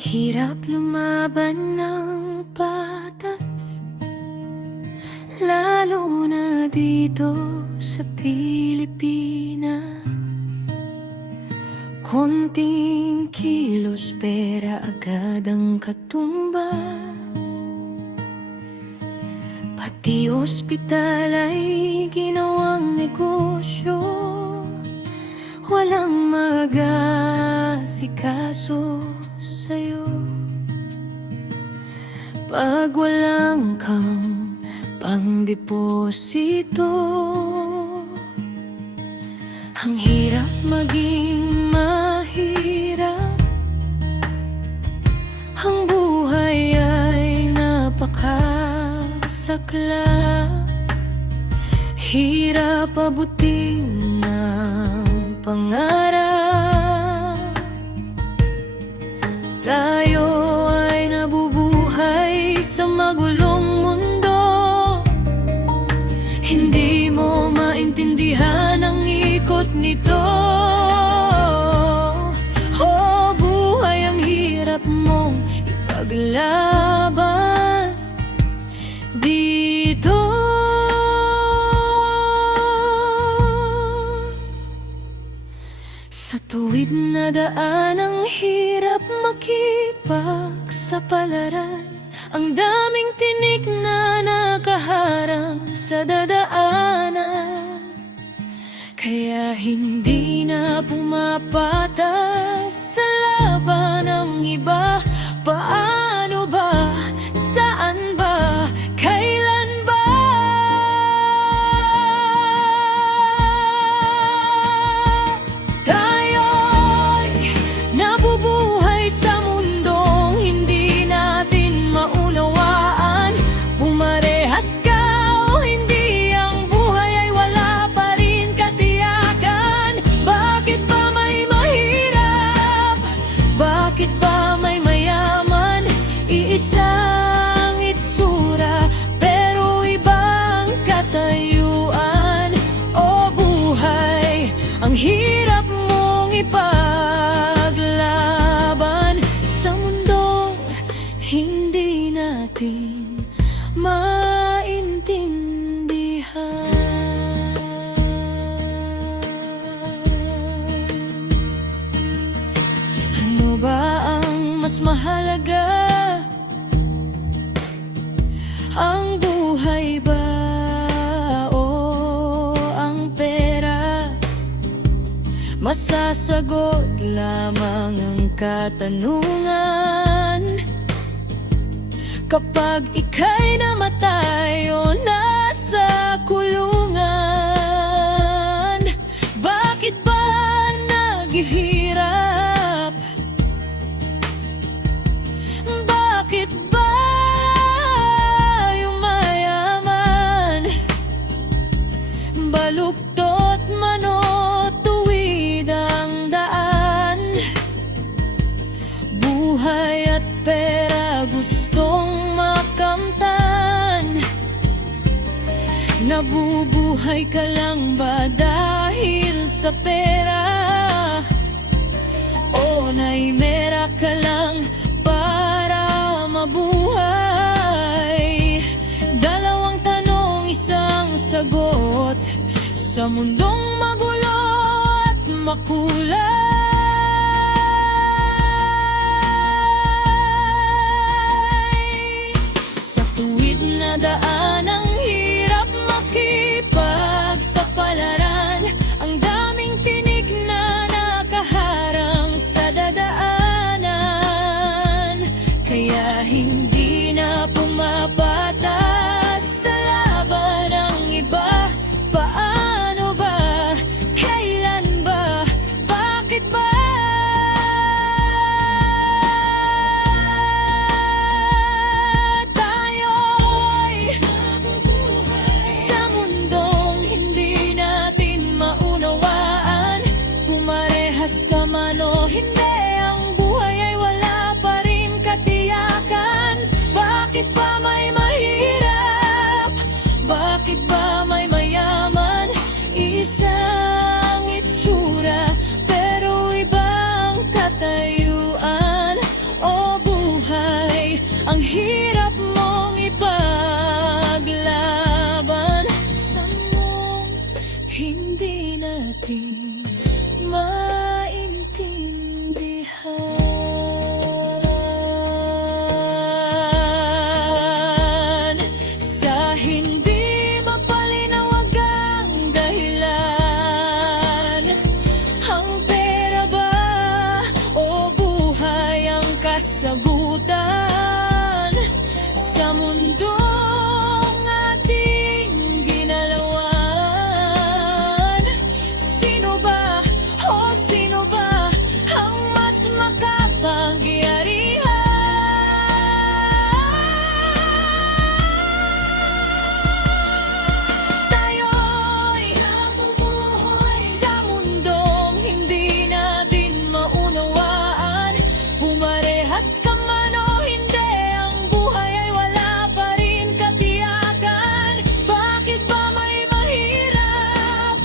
Hirap lumaban ng patas, lalo na dito sa Pilipinas. Konting kilos pera agad ang katumbas, pati ospital ay ginawang negosyo. Walang mag-aasikaso sa'yo pag walang kang pangdeposito. Ang hirap maging mahirap, ang buhay ay napakasaklap. Hirap abutin ng pangarap. Tayo ay nabubuhay sa magulong mundo, hindi mo maintindihan ang ikot nito. Oh, buhay, ang hirap mong ipaglaban dito. Sa tuwid na daan, ang hirap makipagsapalaran. Ang daming tinik na nakaharang sa dadaanan, kaya hindi na pumapatas sa laban ng iba. Paano ba? Saan ba? Kailan ba? Tayo'y nabubuhay sa mundong hindi natin maunawaan. Pumarehas ka o hindi, ang buhay ay wala pa rin katiyakan. Bakit ba may mahirap? Bakit ba may mayaman? Iisang itsura pero ibang katayuan. O buhay, ang hirap mong ipaglaban sa mundong hindi natin maintindihan. Ano ba ang mas mahalaga? Ang buhay ba o ang pera? Masasagot lamang ang katanungan kapag ika'y namatay o nasa kulungan. Bakit ba naghihirap? Bakit ba yung mayaman baluktot man o tuwid ang daan? Buhay at pera gustong makamtan. Nabubuhay ka lang ba dahil sa pera? O naimera ka lang para mabuhay? Dalawang tanong, isang sagot sa mundong magulo at makulay. Sa tuwid na daan, ang hirap makipagsapalaran. Ang daming tinik na nakaharang sa dadaanan, kaya hindi na pumapatas sa laban ng iba. Paano ba? Kailan ba? Bakit ba? Tayo'y hindi natin maintindihan. Sa hindi mapalinawagang dahilan, ang pera ba o buhay ang kasagutan sa mundong ating ginalawan? Sino ba o sino ba ang mas makapangyarihan? Tayo'y namumuhay sa mundong hindi natin maunawaan. Pumarehas ka man o hindi, ang buhay ay wala pa rin katiyakan. Bakit ba may mahirap?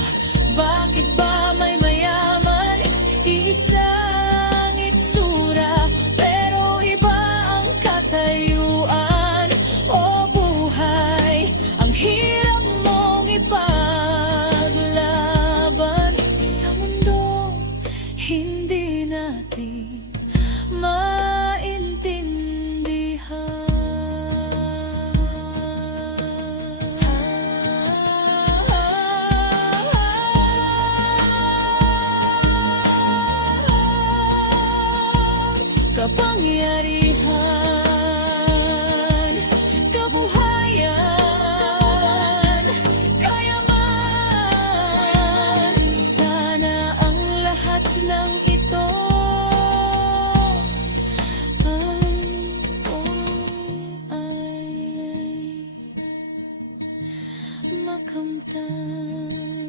Bakit ba may mayaman? Iisang itsura, pero iba ang katayuan. O buhay, ang hirap mong ipaglaban sa mundong hindi natin maintindihan. Kapangyarihan, kabuhayan, kayaman, sana ang lahat ng ito ay makamtan.